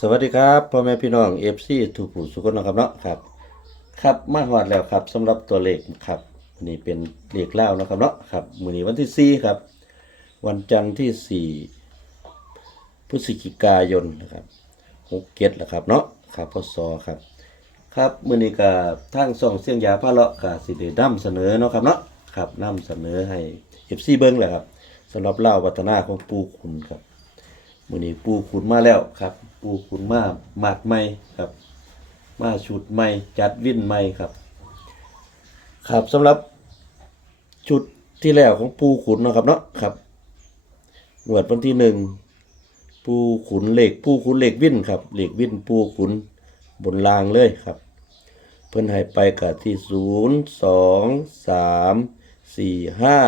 สวัสดีครับพ่อแม่พี่น้องเอฟซีถูกผู้สุขนะครับเนาะครับ ครับมาหอดแล้วครับสำหรับตัวเลขครับนนี้เป็นเลขเล่านะครับเนาะครับมือนี้วันที่สี่ครับ วันจันทร์ที่สี่พฤศจิกายนนะครับหกเจ็ดแล้วครับเนาะครับพศครับครับมือนี้ก็ทางส่องเสียงยาพาเลาะก็สิได้นํเสนอเนาะครับเนาะครับนำเสนอให้ FC เบิ่งแหละครับสำหรับเล่าวัฒนาของปูคุณครับ มื้อนี้ปูขุนมาแล้วครับ ปูขุนมาหมาดใหม่ครับ มาชุดใหม่จัดวิ่นใหม่ครับ ครับสำหรับชุดที่แล้วของปูขุนนะครับเนาะครับงวดวันที่หนึ่งปูขุนเหล็กปูขุนเหล็กวิ่นครับเหล็กวิ่นปูขุนบนรางเลยครับ เพิ่นให้ไปกับที่ศูนย์สองสามสี่ห้า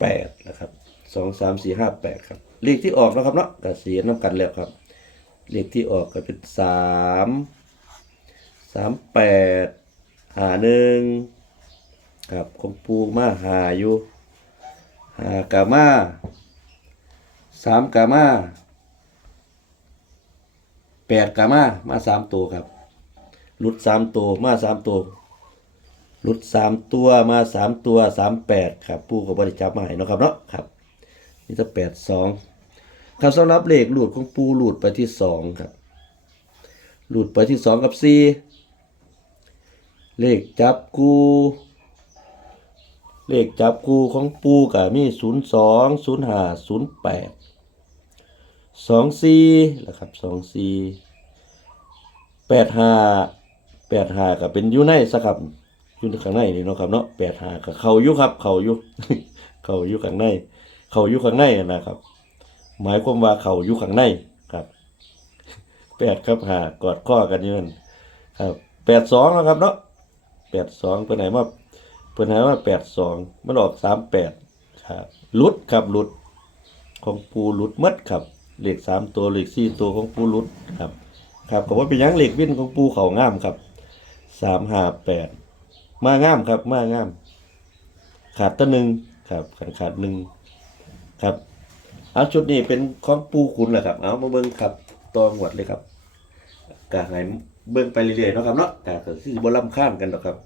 แปดนะครับสองสามสี่ห้าแปดครับ เลขที่ออกนะครับเนาะก็เสียน้ำกันแล้วครับ เลขที่ออกก็เป็นสามสามแปดหาหนึ่งครับของปูมาหาอยู่หากามาสามกามาแปดกามามาสามตัวครับลุดสามตัวมาสามตัวลุดสามตัวมาสามตัวสามแปดครับปูกับบริจับมาให้นะครับเนาะครับ นี่จะแปดสอง ครับสำหรับเลขหลุดของปูหลุดไปที่สองครับ หลุดไปที่สองกับสี่เลขจับกูเลขจับกูของปูกับมีศูนย์สองศูนย์ห้าศูนย์แปดสองสี่แล้วครับสองสี่แปดห้าแปดห้ากับเป็นยูไนสครับยูข้างในนี่เนาะครับเนาะแปดห้ากับเขาอยู่ครับ เขาอยู่เขาอยู่ข้างใน เขาอยู่ข้างในนะครับ หมายความว่าเขาอยู่ข้างในครับแปดครับหากอดข้อกันอยู่นั่นครับแปดสองนะครับเนาะแปดสองเพื่อนไหนมาเพื่อนไหนมาแปดสองมันออกสามแปดครับลุดครับลุด ของปูลุดมัดครับเหล็กสามตัวเหล็กสี่ตัวของปูลุดครับ ครับก็ว่าเป็นยังเหล็กวิ่นของปูเขาง่ามครับสามห้าแปดมาง่ามครับมาง่าม ขาดตัวหนึ่งครับขาดขาดหนึ่งครับ เอาชุดนี้เป็นของปูขุนแหละครับ เอามาเบิ้งครับตัวหมวดเลยครับกะให้เบิ้งไปเรื่อยๆเนาะครับเนาะกะก็สิบ่ล่ำข้ามกันหรอกครับ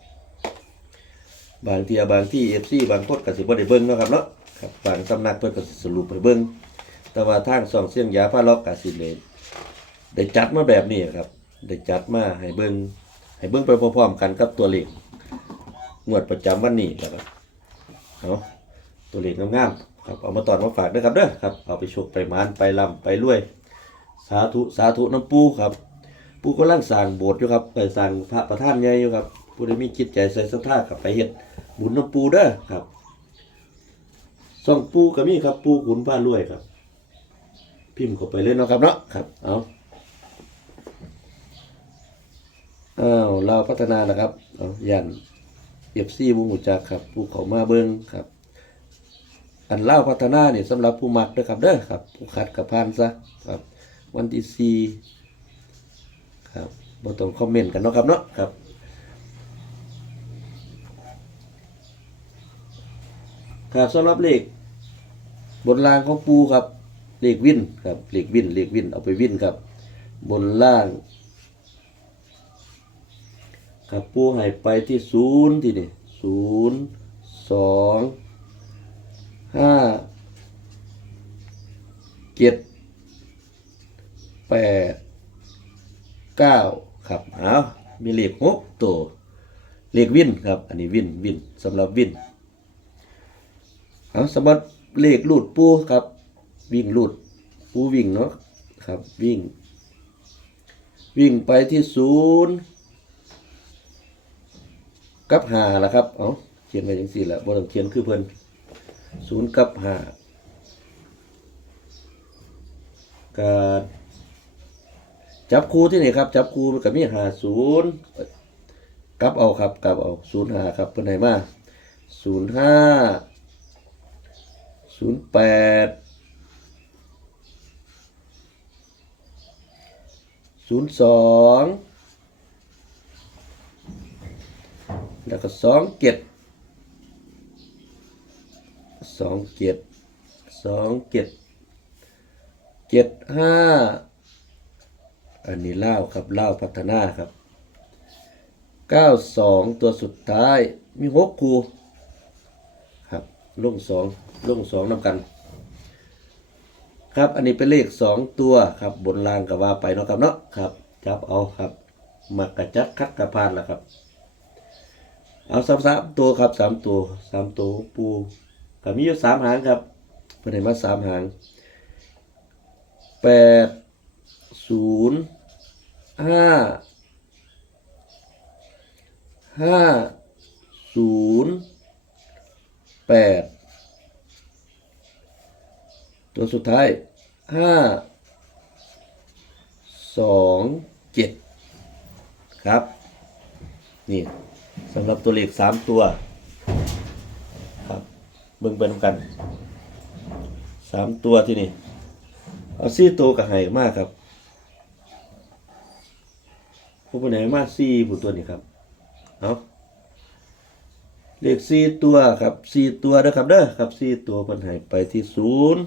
บางทีบางที่เอฟซีบางคนก็สิบ่ได้เบิ้งเนาะครับเนาะครับบางสำนักเพิ่นก็สิสรุปให้เบิ้งแต่ว่าทางสองเสียงยาพาล็อกกะสิเลยได้จัดมาแบบนี้ครับได้จัดมาให้เบิ้งให้เบิ้งไปพร้อมๆกันกับตัวเลขงวดประจำวันนี้แล้วครับเอาตัวเลขงามๆ ครับเอามาตอนมาฝากด้วยครับเด้อครับเอาไปโชคไปมานไปลำไปรวย สาธุสาธุน้ำปูครับ ปูก็ร่างสร้างโบสถ์อยู่ครับไปสร้างพระประธานใหญ่อยู่ครับผู้ใดมีจิตใจใส่ศรัทธากับไปเฮ็ดบุญน้ำปูเด้อครับส่องปูก็มีครับ ปูขุนผ้ารวยครับ พิมพ์เข้าไปเลยเนาะครับเนาะครับเอาอ้าวเราพัฒนานะครับเอายันเอฟซีบุงหูจักครับผู้เขามาเบิ้งครับ อันเล่าพัฒนาเนี่ยสำหรับผู้มักเด้อครับเด้อครับผู้ขัดกับพานซะครับ วันที่สี่ครับบ่ต้องคอมเมนต์กันเนาะครับเนาะครับครับสำหรับเลขบนล่างของปูครับเลขวินครับเลขวินเลขวินเอาไปวินครับ บนล่าง ครับปูให้ไปที่ศูนย์ที่นี่ศูนย์สอง ห้าเจ็ดแปดเก้าครับเอามีเลขหกตัวเลขวินครับ อันนี้วินวินสำหรับวินเอาสำหรับเลขลูดปูครับ วิ่งลูดปูวิ่งเนาะครับวิ่ง วิ่งไปที่ศูนย์กับหาล่ะครับ เอาเขียนไว้จังสี่แหละบ่ต้องเขียนคือเพิ่น ศูนย์กับหาการจับคู่ที่ไหนครับ จับคู่มันก็มีหาศูนย์กลับเอาครับกลับเอาศูนย์หาครับเพิ่นให้มาศูนย์ห้าศูนย์แปดศูนย์สองแล้วก็สองเจ็ด สองเจ็ดสองเจ็ดเจ็ดห้าอันนี้เล่าครับเล่าพัฒนาครับเก้าสองตัวสุดท้ายมีหกคูครับลุงสองลุงสองนำกัน ครับอันนี้เป็นเลขสองตัวครับบนรางกับว่าไปเนาะครับเนาะครับจับเอาครับมากระจัดคัดกระพานแล้วครับ เอาสามสามตัวครับสามตัวสามตัวปู ก็มีอยู่สามหางครับเพิ่นให้มาสามหางแปดศูนย์ห้าห้าศูนย์แปดตัวสุดท้ายห้าสองเจ็ดครับ นี่สำหรับตัวเลขสามตัว เบิ่งไปนำกันสามตัวที่นี่เอาซี่ตัวกับไห่มากครับผู้เป็นไหนมากซี่ผู้ตัวนี้ครับเอาเลขสี่ตัวครับสี่ตัวนะครับเด้อครับสี่ตัวมันใหายไปที่ศูนย์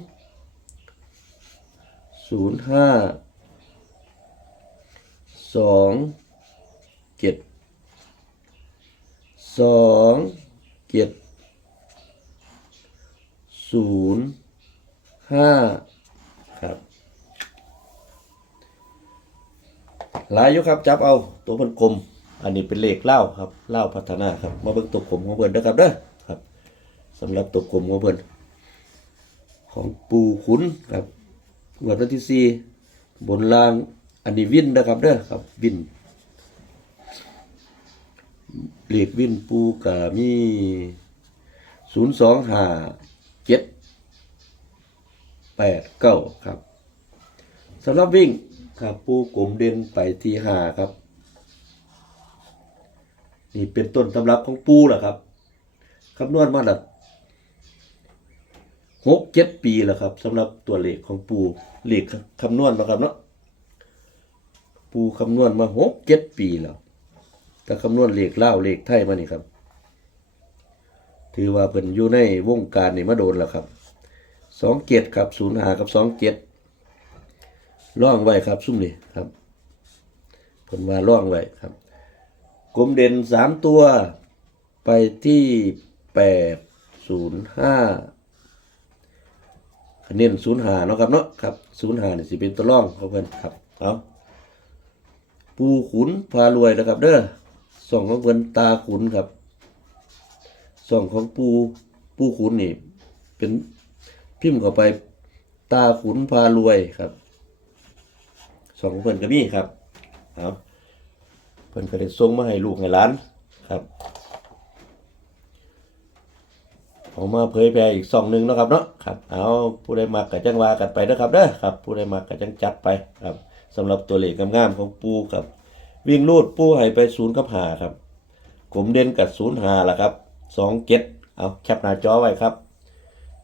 ศูนย์ห้าสองเจ็ดสองเจ็ด ศูนย์ห้าครับหลายอยู่ครับจับเอาตัวมันกลม อันนี้เป็นเลขเล่าครับเล่าพัฒนาครับ มาเบิ่งตัวกลมของเบิ่นนะครับเด้อครับสำหรับตัวกลมของเบิ่นของปูขุนครับวดวันที่สี่บนล่างอันนี้วินนะครับเด้อครับวินเลขวินปูกะมีศูนย์สองห้า เจ็ดแปดเก้าครับสำหรับวิ่งครับปูกลมเด่นไปที่หาครับ นี่เป็นต้นตำรับของปูแหละครับคำนวณมาแล้วหกเจ็ดปีแล้วครับสำหรับตัวเลขของปูเลขคำนวณมาครับเนาะปูคำนวณมาหกเจ็ดปีแล้วแต่คำนวณเลขเล่าเลขไทยมานี่ครับ ถือว่าเป็นอยู่ในวงการนี่มาโดนแล้วครับสองเจ็ดครับศูนย์หากับสองเจ็ดล่องไว้ครับซุ่มนี่ครับผลว่าล่องไว้ครับกลมเด่นสามตัวไปที่แปดศูนย์ห้าเน้นศูนย์หาเนาะครับเนาะครับศูนย์หาเนี่ยสิเป็นตัวล่องเขาเพิ่อนครับเอาปูขุนพารวยนะครับ เด้อส่องของเพิ่นตาขุนครับ ส่องของปูปูขุนนี่ เป็นพิมพ์เข้าไปตาขุนพารวยครับสองเพิ่นก็มีครับเอาเพิ่นก็ได้ส่งมาให้ลูกให้หลานครับเอามาเผยแพร่อีกสองหนึ่งนะครับเนาะครับ เอาผู้ใดมักก็จังวากันไปเด้อครับเด้อครับ ผู้ใดมักก็จังจัดไปครับสำหรับตัวเลขงามๆของปูครับ วิ่งลูดปูให้ไปศูนย์กับหาครับกลมเด่นกับศูนย์หาละครับ สองเก็ดเอาแคปหน้าจอไว้ครับ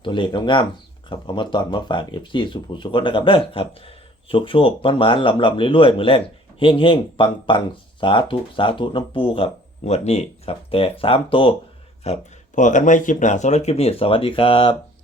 ตัวเลขงามๆครับเอามาตอนมาฝาก FC สุภูสุกนะครับเด้อครับโชคโชคปันหมานลำลำเรื่อยๆมือแรงเฮงเฮงปังปังสาธุสาธุน้ำปูครับงวดนี้ครับ แตกสามโตครับพอกันไหมคลิปหน้าสำหรับคลิปนี้ สวัสดีครับ